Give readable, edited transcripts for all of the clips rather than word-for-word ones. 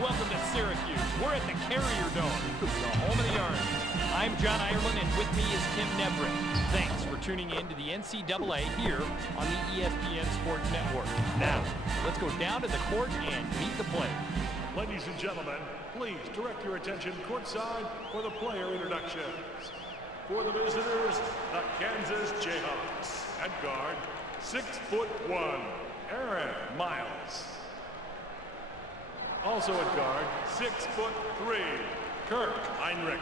Welcome to Syracuse. We're at the Carrier Dome, the home of the Orange. I'm John Ireland, and with me is Tim Neverett. Thanks for tuning in to the NCAA here on the ESPN Sports Network. Now, let's go down to the court and meet the players. Ladies and gentlemen, please direct your attention courtside for the player introductions. For the visitors, the Kansas Jayhawks. At guard, 6'1", Aaron Miles. Also at guard, 6'3", Kirk Heinrich.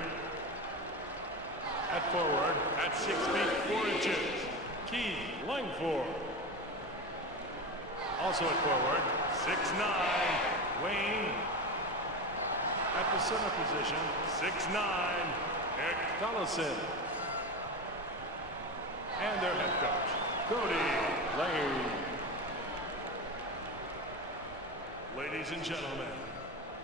At forward, at 6 feet 4 inches, Keith Langford. Also at forward, 6'9", Wayne. At the center position, 6'9", Nick Collison. And their head coach, Cody Lane. Ladies and gentlemen,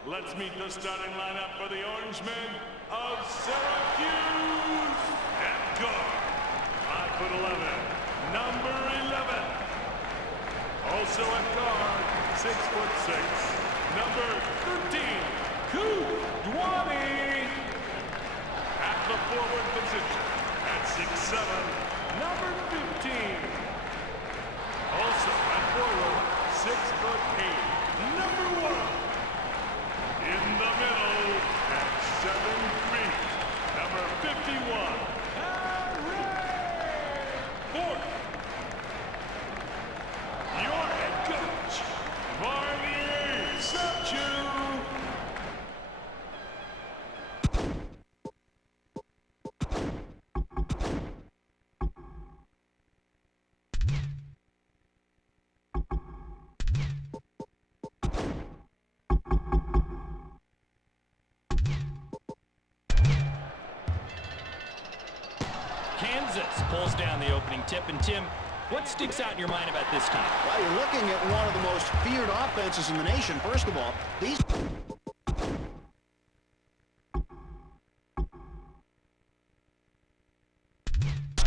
let's meet the starting lineup for the Orangemen of Syracuse. At guard, 5'11", number 11. Also at guard, 6'6", number 13, Ku Dwani. At the forward position, at 6'7", number 15. Also at forward, 6'8", number 1. In the middle, at 7 feet, number 51, Harry Ford. Your head coach, Barnier Sapchu. Kansas pulls down the opening tip. And Tim, what sticks out in your mind about this team? Well, you're looking at one of the most feared offenses in the nation. First of all, these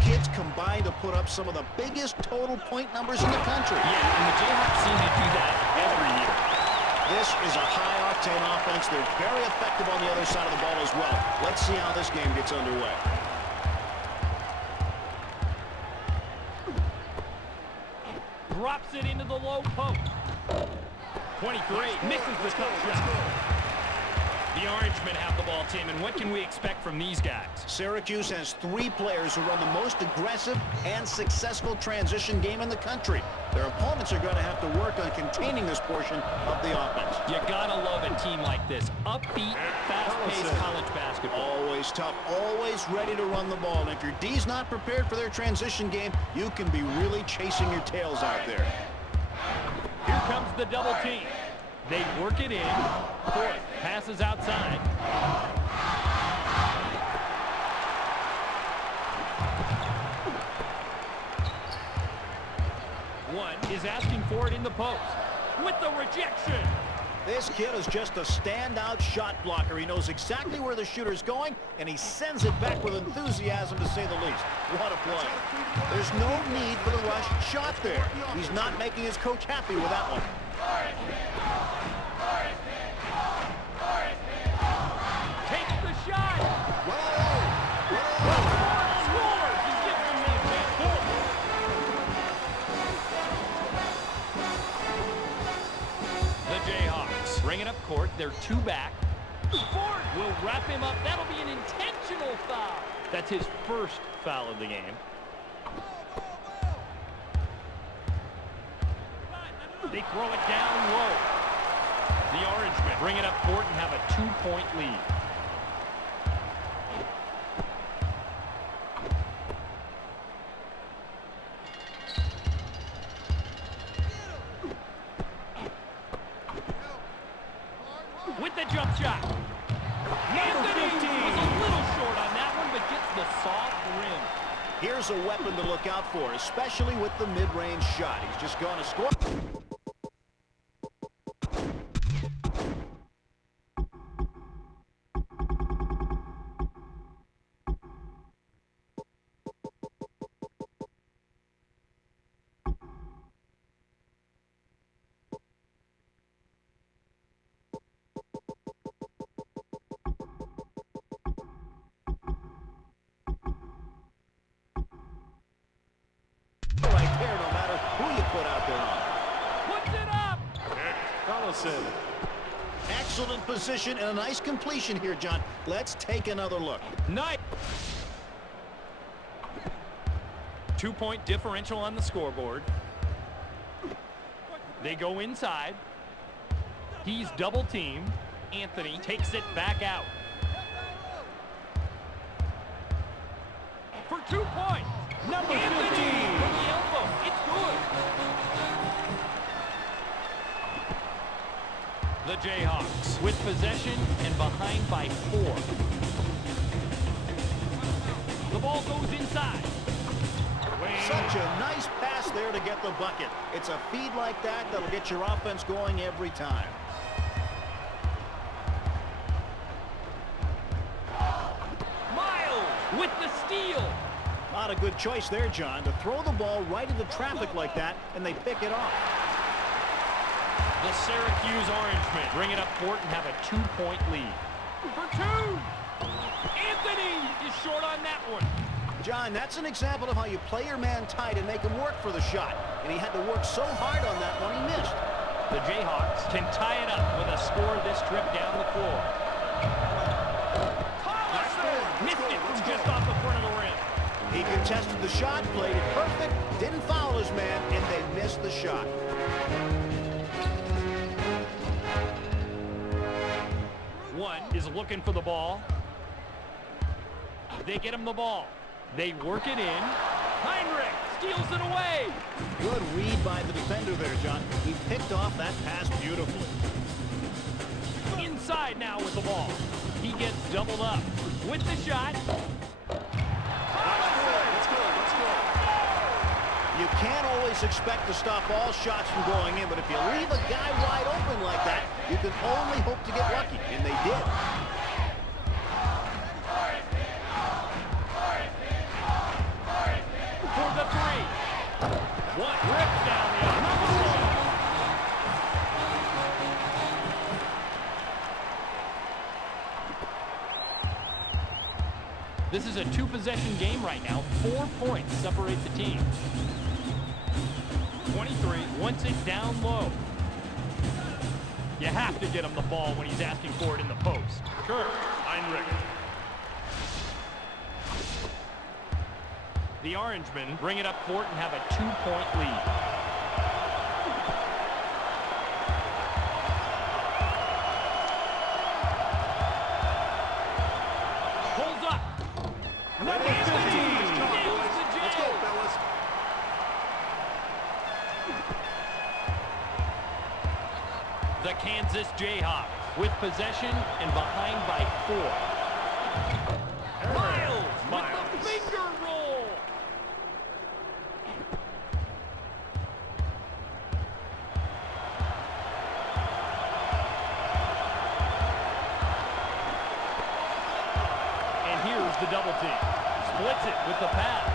kids combine to put up some of the biggest total point numbers in the country. Yeah, and the Jayhawks seem to do that every year. This is a high-octane offense. They're very effective on the other side of the ball as well. Let's see how this game gets underway. Drops it into the low post. 23, misses the top shot. The Orangemen have the ball, Tim, and what can we expect from these guys? Syracuse has 3 players who run the most aggressive and successful transition game in the country. Their opponents are going to have to work on containing this portion of the offense. You gotta love a team like this. Upbeat, fast-paced college basketball. Always tough, always ready to run the ball. And if your D's not prepared for their transition game, you can be really chasing your tails out there. Here comes the double team. They work it in. Ford passes outside. One is asking for it in the post. With the rejection. This kid is just a standout shot blocker. He knows exactly where the shooter's going, and he sends it back with enthusiasm, to say the least. What a play. There's no need for the rush shot there. He's not making his coach happy with that one. Takes the shot. Scores. He's giving him the advantage. The Jayhawks bring it up court. They're 2 back. Ford will wrap him up. That'll be an intentional foul. That's his first foul of the game. They throw it down low. The Orangemen bring it up court and have a 2-point lead. With the jump shot. Anthony was a little short on that one, but gets the soft rim. Here's a weapon to look out for, especially with the mid-range shot. He's just going to score. Allison. Excellent position and a nice completion here, John. Let's take another look. Nice. 2-point differential on the scoreboard. They go inside. He's double teamed. Anthony takes it back out. For 2 points. Number 15 from the elbow. It's good. The Jayhawks with possession and behind by 4. The ball goes inside. Such a nice pass there to get the bucket. It's a feed like that that'll get your offense going every time. Miles with the steal. Not a good choice there, John, to throw the ball right into traffic like that, and they pick it off. The Syracuse Orangemen bring it up court and have a 2-point lead. For 2. Anthony is short on that one. John, that's an example of how you play your man tight and make him work for the shot. And he had to work so hard on that one, he missed. The Jayhawks can tie it up with a score this trip down the floor. Missed it from just off the front of the rim. He contested the shot, played it perfect, didn't foul his man, and they missed the shot. One is looking for the ball. They get him the ball. They work it in. Heinrich steals it away. Good read by the defender there, John. He picked off that pass beautifully. Inside now with the ball. He gets doubled up with the shot. Let's go. You can't always expect to stop all shots from going in, but if you leave a guy wide open like that, you can only hope to get lucky, and they did. For the 3. What rips down the offensive. This is a 2-possession game right now. 4 points separate the teams. 23 wants it down low. You have to get him the ball when he's asking for it in the post. Kurt Heinrich. The Orangemen bring it up court and have a 2-point lead. Pulls up. Number 15. Let's go, fellas. The Kansas Jayhawks with possession and behind by 4. Miles with the finger roll. And here's the double team. Splits it with the pass.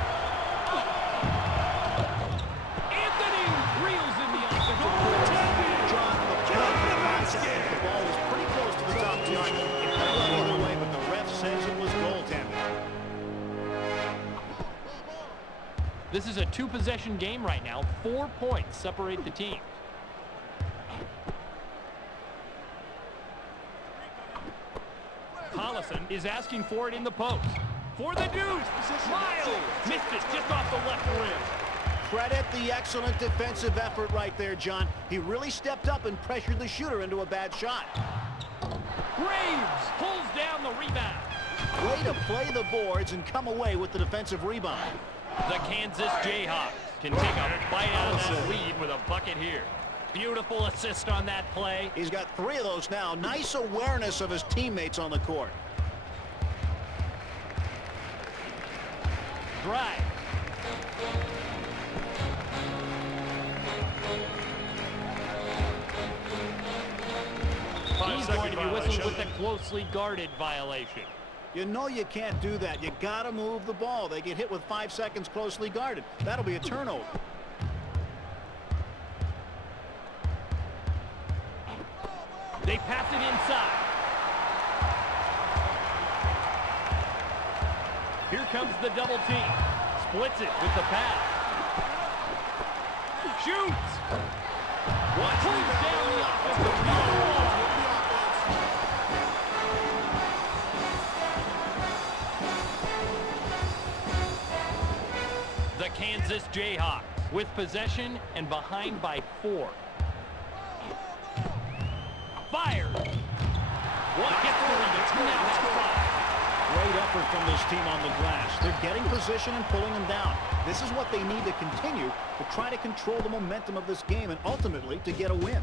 Anthony reels in the offensive court. The ball was pretty close to the top line. It could have gone either way, but the ref says it was goaltending. This is a 2-possession game right now. 4 points separate the teams. Collison is asking for it in the post. For the deuce. Miles missed it just off the left rim. Credit the excellent defensive effort right there, John. He really stepped up and pressured the shooter into a bad shot. Graves pulls down the rebound. Way to play the boards and come away with the defensive rebound. The Kansas Jayhawks can take a bite out of that lead with a bucket here. Beautiful assist on that play. He's got 3 of those now. Nice awareness of his teammates on the court. Drive. He's going to be whistled with a closely guarded violation. You know you can't do that. You got to move the ball. They get hit with 5 seconds closely guarded. That'll be a turnover. They pass it inside. Here comes the double team. Splits it with the pass. Shoots. Pulls down the offensive line. The Kansas Jayhawks with possession and behind by 4. Fired. What? Gets the lead. Now has 5. Great effort from this team on the glass. They're getting position and pulling them down. This is what they need to continue to try to control the momentum of this game and ultimately to get a win.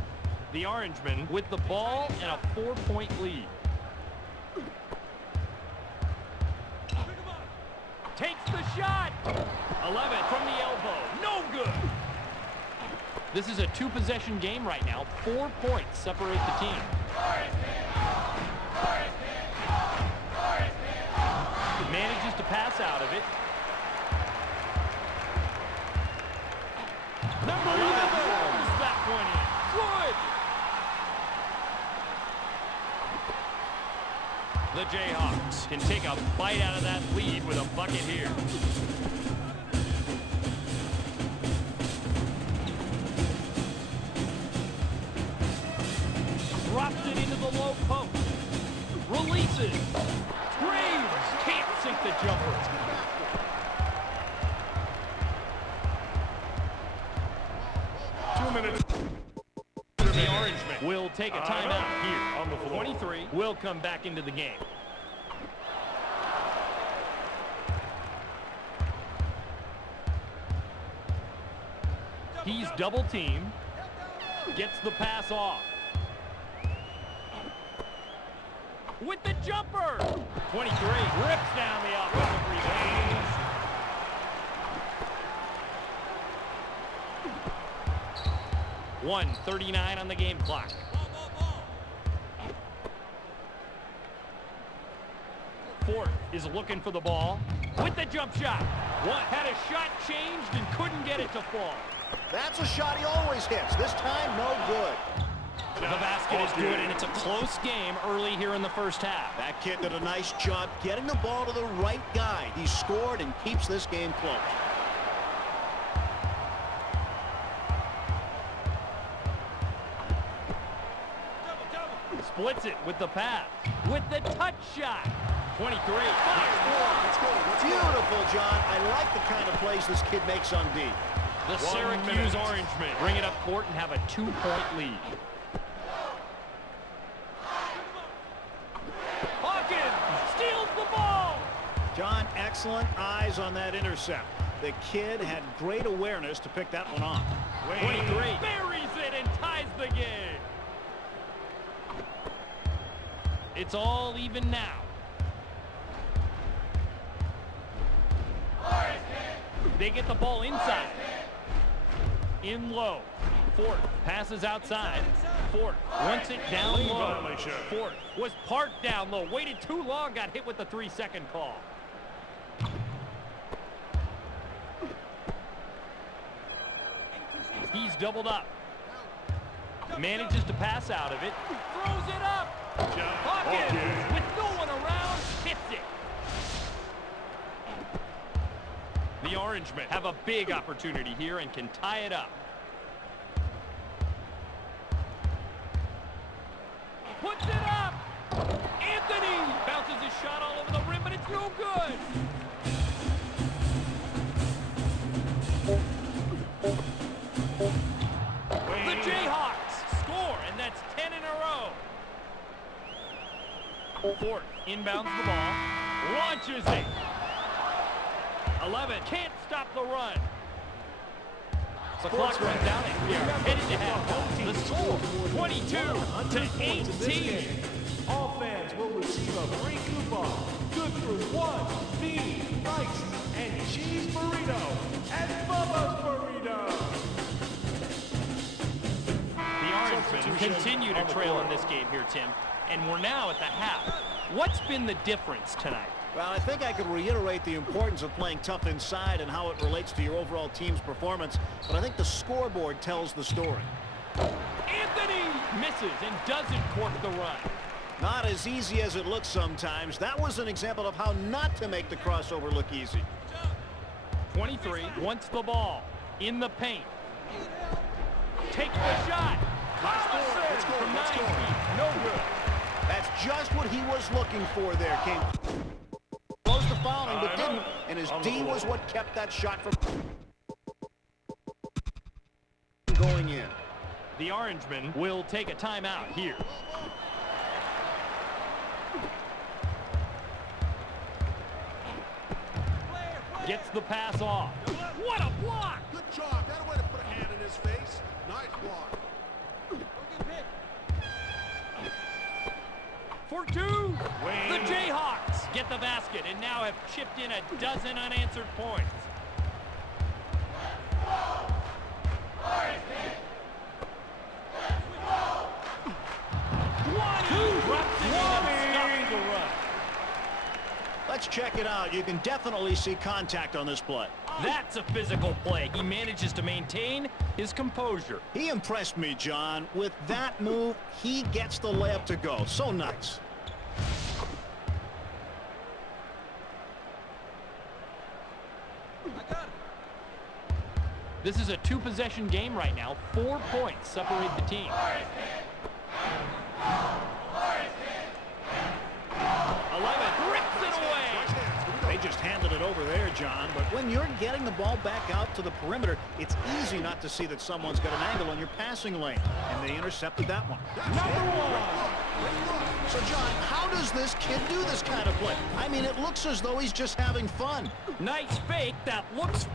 The Orangemen with the ball and a 4-point lead. Takes the shot. 11 from the elbow. No good. This is a 2-possession game right now. 4 points separate the team. Manages to pass out of it. Number 11 throws that one in. Good. The Jayhawks can take a bite out of that lead with a bucket here. Drops it into the low post. Releases. Graves can't sink the jumper. The Orangemen will take a timeout here on the floor. 23 will come back into the game. He's double teamed. Gets the pass off. With the jumper. 23 rips down the offensive rebound. 1:39 on the game clock. Fort is looking for the ball with the jump shot. What? Had a shot changed and couldn't get it to fall. That's a shot he always hits. This time, no good. The basket is good, and it's a close game early here in the first half. That kid did a nice job getting the ball to the right guy. He scored and keeps this game close. Splits it with the pass. With the touch shot. 23. Beautiful, John. I like the kind of plays this kid makes on D. The Syracuse Orangemen bring it up court and have a 2-point lead. Hawkins steals the ball. John, excellent eyes on that intercept. The kid had great awareness to pick that one off. 23 buries it and ties the game. It's all even now. They get the ball inside. In low. Fort passes outside. Fort wants it down low. Fort was parked down low. Waited too long. Got hit with the 3-second call. He's doubled up. Manages to pass out of it. Throws it up. Hawkins with no one around. Hits it. The Orangemen have a big opportunity here and can tie it up. Puts it up. Anthony bounces his shot all over the rim, but it's no good. The Jayhawks score, and that's 10 in a row. Fort inbounds the ball, launches it. 11 can't stop the run. The clock runs out, and we are headed to half. The score, 22-18. All fans will receive a free coupon good for one beef, rice, and cheese burrito at Bubba's Burrito. The Orangemen continue to trail in this game here, Tim, and we're now at the half. What's been the difference tonight? Well, I think I could reiterate the importance of playing tough inside and how it relates to your overall team's performance, but I think the scoreboard tells the story. Anthony misses and doesn't cork the run. Not as easy as it looks sometimes. That was an example of how not to make the crossover look easy. 23 wants the ball in the paint. takes the shot. Nice ball. Let's go. From 9 Let's go. feet. No good. That's just what he was looking for there. Came close to fouling, but didn't. And his D was what kept that shot from going in. The Orangeman will take a timeout here. Gets the pass off. What a block! Good job. That way to put a hand in his face. Nice block. For 2, the Jayhawks get the basket and now have chipped in a dozen unanswered points. Let's check it out. You can definitely see contact on this play. That's a physical play. He manages to maintain his composure. He impressed me, John. With that move, he gets the layup to go. So nice. This is a 2-possession game right now. 4 points separate the team. 11 rips it away. They just handed it over there, John. But when you're getting the ball back out to the perimeter, it's easy not to see that someone's got an angle on your passing lane. And they intercepted that one. Number 1. So, John, how does this kid do this kind of play? I mean, it looks as though he's just having fun. Nice fake that looks...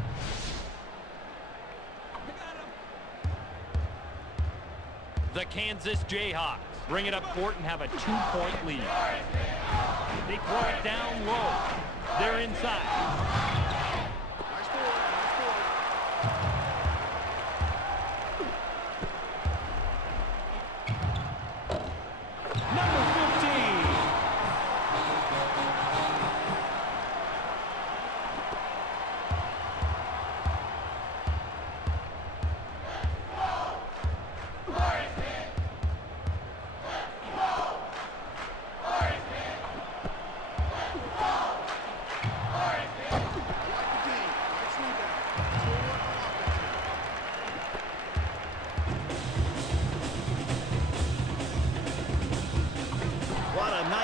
The Kansas Jayhawks bring it up court and have a 2-point lead. They throw it down low. They're inside. Nice ball. Nice ball. Number 15.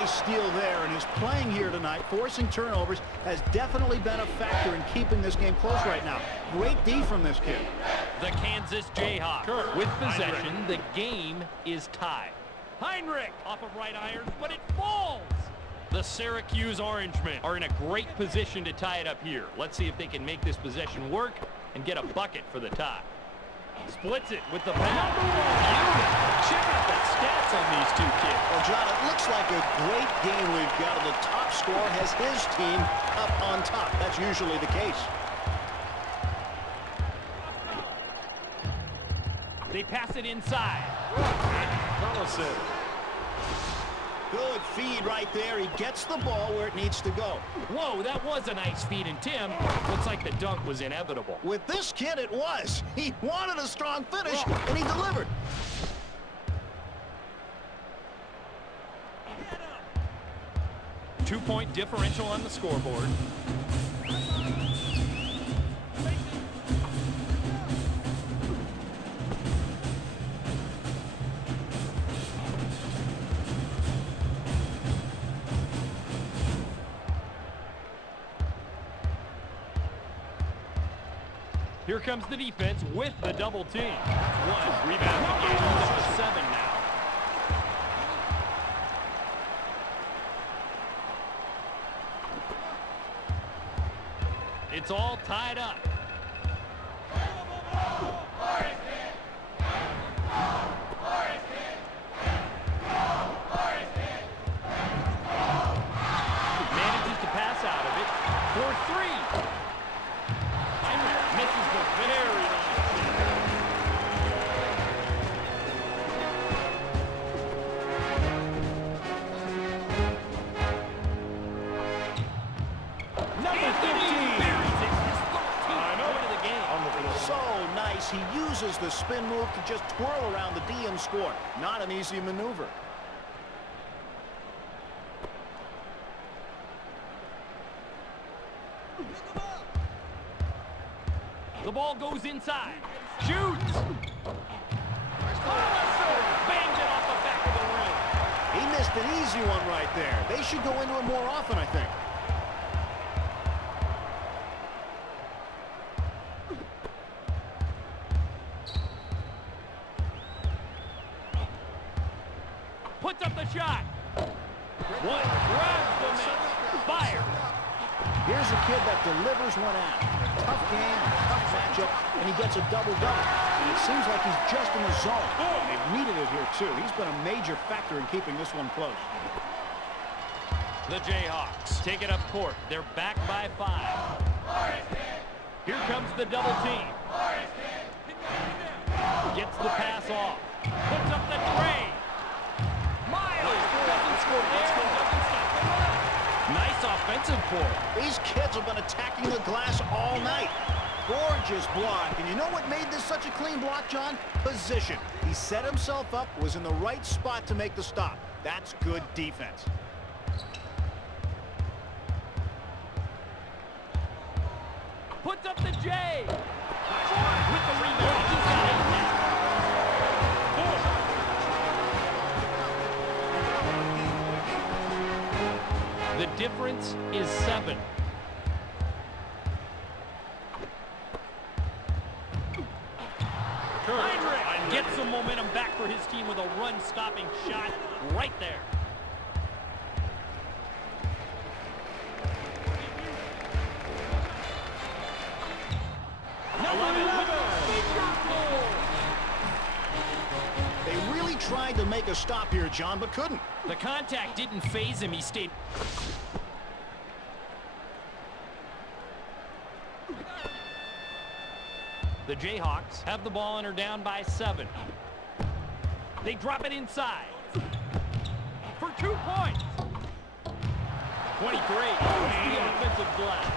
Steal there, and his playing here tonight, forcing turnovers, has definitely been a factor in keeping this game close right now. Great D from this kid. The Kansas Jayhawks with possession. The game is tied. Heinrich off of right iron, but it falls. The Syracuse Orangemen are in a great position to tie it up here. Let's see if they can make this possession work and get a bucket for the tie. Splits it with the pass. Check out the stats on these two kids. Well, John, it looks like a great game we've got. The top scorer has his team up on top. That's usually the case. They pass it inside. Good feed right there. He gets the ball where it needs to go. Whoa, that was a nice feed, and Tim, looks like the dunk was inevitable. With this kid, it was. He wanted a strong finish, and he delivered. Two-point differential on the scoreboard. Here comes the defense with the double team. One rebound again. Number 7 now. It's all tied up. Manages to pass out of it for 3. Heinrich misses the very long. Number 15. So nice. He uses the spin move to just twirl around the D and score. Not an easy maneuver. The ball goes inside. Shoots. Just an easy one right there. They should go into it more often, I think. Puts up the shot. What? Grabs the net. Fire. Here's a kid that delivers one out. Tough game, tough matchup, and he gets a double-double. And it seems like he's just in the zone. And they've needed it here, too. He's been a major factor in keeping this one close. The Jayhawks take it up court. They're back by 5. Here comes the double team. Gets the pass off. Puts up the tray. Miles doesn't score there. Doesn't stop the run. Nice offensive play. These kids have been attacking the glass all night. Gorgeous block. And you know what made this such a clean block, John? Position. He set himself up, was in the right spot to make the stop. That's good defense. Puts up the J. With the rebound. He's got 8 now. The difference is 7. Heinrich gets some momentum back for his team with a run-stopping shot right there. They really tried to make a stop here, John, but couldn't. The contact didn't faze him. He stayed. The Jayhawks have the ball and are down by 7. They drop it inside for 2 points. 23 owns the offensive glass.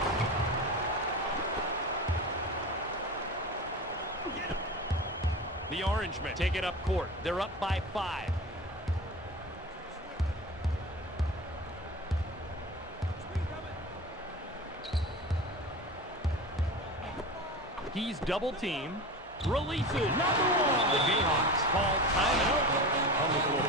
The Orangemen take it up court. They're up by 5. He's double teamed. Releases. Number 1. The Jayhawks call timeout on the floor.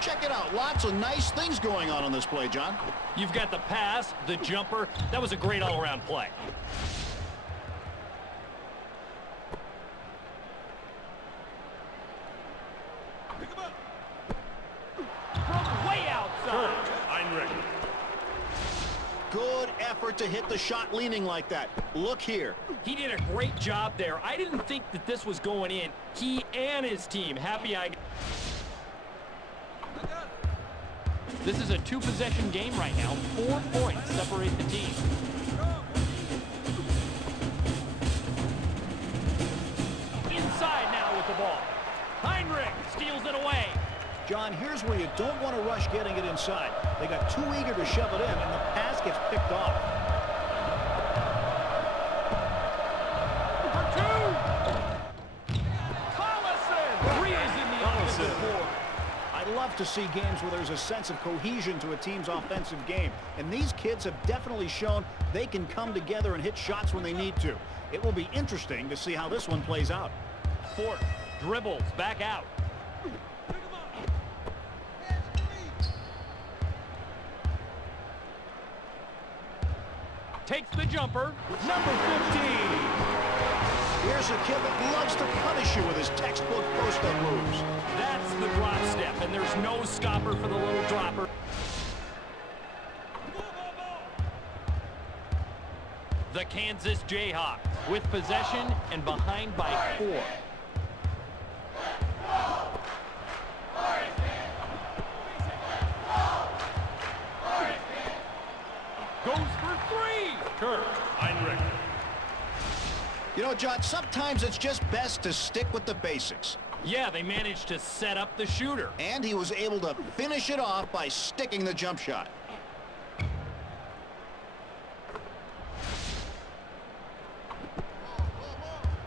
Check it out. Lots of nice things going on this play, John. You've got the pass, the jumper. That was a great all-around play. From way outside. Heinrich. Good effort to hit the shot leaning like that. Look here. He did a great job there. I didn't think that this was going in. He and his team. Happy I... This is a 2-possession game right now. 4 points separate the team. Inside now with the ball. Heinrich steals it away. John, here's where you don't want to rush getting it inside. They got too eager to shove it in, and the pass gets picked off. For 2. Collison reels in the offensive board. I love to see games where there's a sense of cohesion to a team's offensive game. And these kids have definitely shown they can come together and hit shots when they need to. It will be interesting to see how this one plays out. Fort dribbles back out. Takes the jumper. Number 15. Here's a kid that loves to punish you with his textbook post-up moves. That's the drop step, and there's no stopper for the little dropper. The Kansas Jayhawks with possession and behind by 4. Goes for 3. Kirk. Heinrich. You know, John, sometimes it's just best to stick with the basics. Yeah, they managed to set up the shooter. And he was able to finish it off by sticking the jump shot.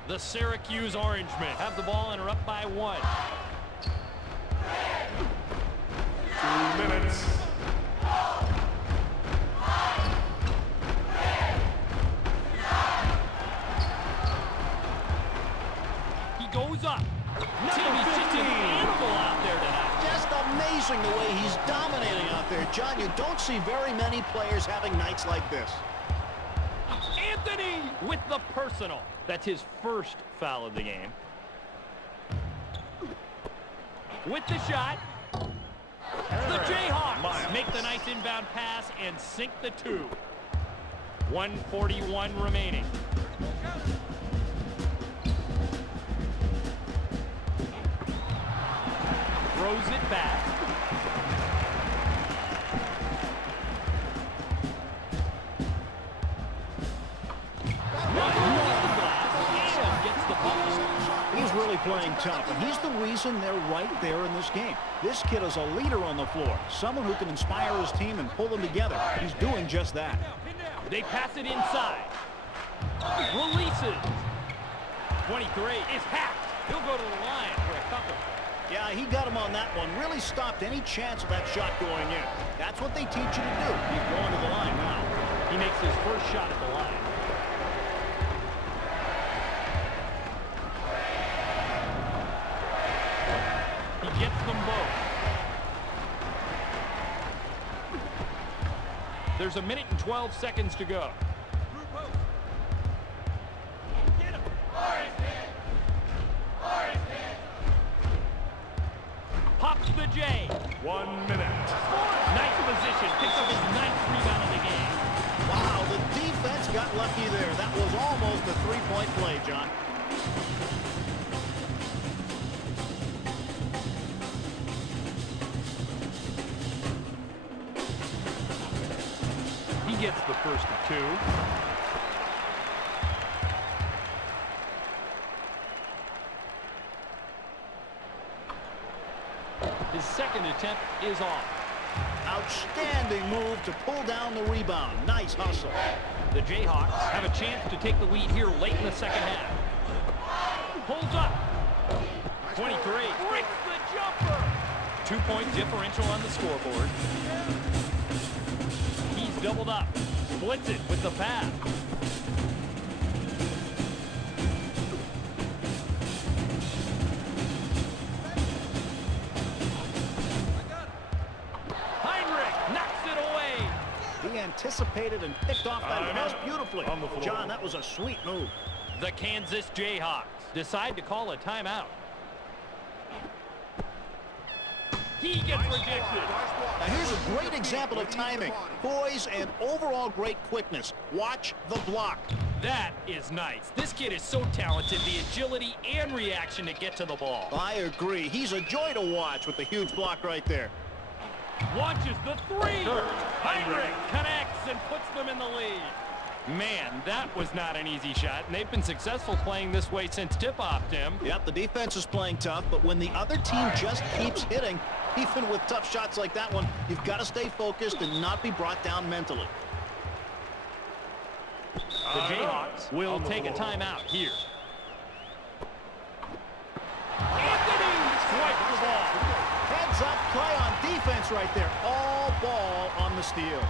The Syracuse Orangemen have the ball and are up by 1. 2 minutes. He goes up. He's just an animal out there tonight. Just amazing the way he He's dominating out there. John, you don't see very many players having nights like this. Anthony with the personal. That's his first foul of the game. With the shot. The Jayhawks make the nice inbound pass and sink the two. 1:41 remaining. Throws it back. He's really playing tough, and he's the reason they're right there in this game. This kid is a leader on the floor, someone who can inspire his team and pull them together. He's doing just that. They pass it inside. Releases. 23 is hacked. He'll go to the line for a couple. Yeah, he got him on that one. Really stopped any chance of that shot going in. That's what they teach you to do. He's going to the line now. He makes his first shot at the line. He gets them both. There's a minute and 12 seconds to go. Pops the J. 1 minute. Nice position. Picks up his ninth rebound of the game. Wow, the defense got lucky there. That was almost a three-point play, John. He gets the first of two. His second attempt is off. Outstanding move to pull down the rebound. Nice hustle. The Jayhawks have a chance to take the lead here late in the second half. Pulls up. 23. Breaks the jumper. 2-point differential on the scoreboard. He's doubled up. Splits it with the pass. He anticipated and picked off that pass beautifully. John, that was a sweet move. The Kansas Jayhawks decide to call a timeout. He gets rejected. Now here's a great example of timing. Poise and overall great quickness. Watch the block. That is nice. This kid is so talented. The agility and reaction to get to the ball. I agree. He's a joy to watch with the huge block right there. Launches the three. Heinrich connects and puts them in the lead. Man, that was not an easy shot, and they've been successful playing this way since tip-off, Tim. Yep, the defense is playing tough, but when the other team just keeps hitting, even with tough shots like that one, you've got to stay focused and not be brought down mentally. The Jayhawks will take a timeout here. Anthony swipes the ball. Heads up play on defense right there. All ball on the steal.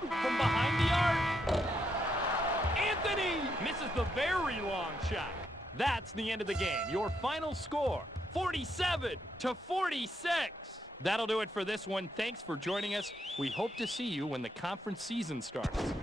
From behind the arc. Anthony misses the very long shot. That's the end of the game. Your final score, 47-46. That'll do it for this one. Thanks for joining us. We hope to see you when the conference season starts.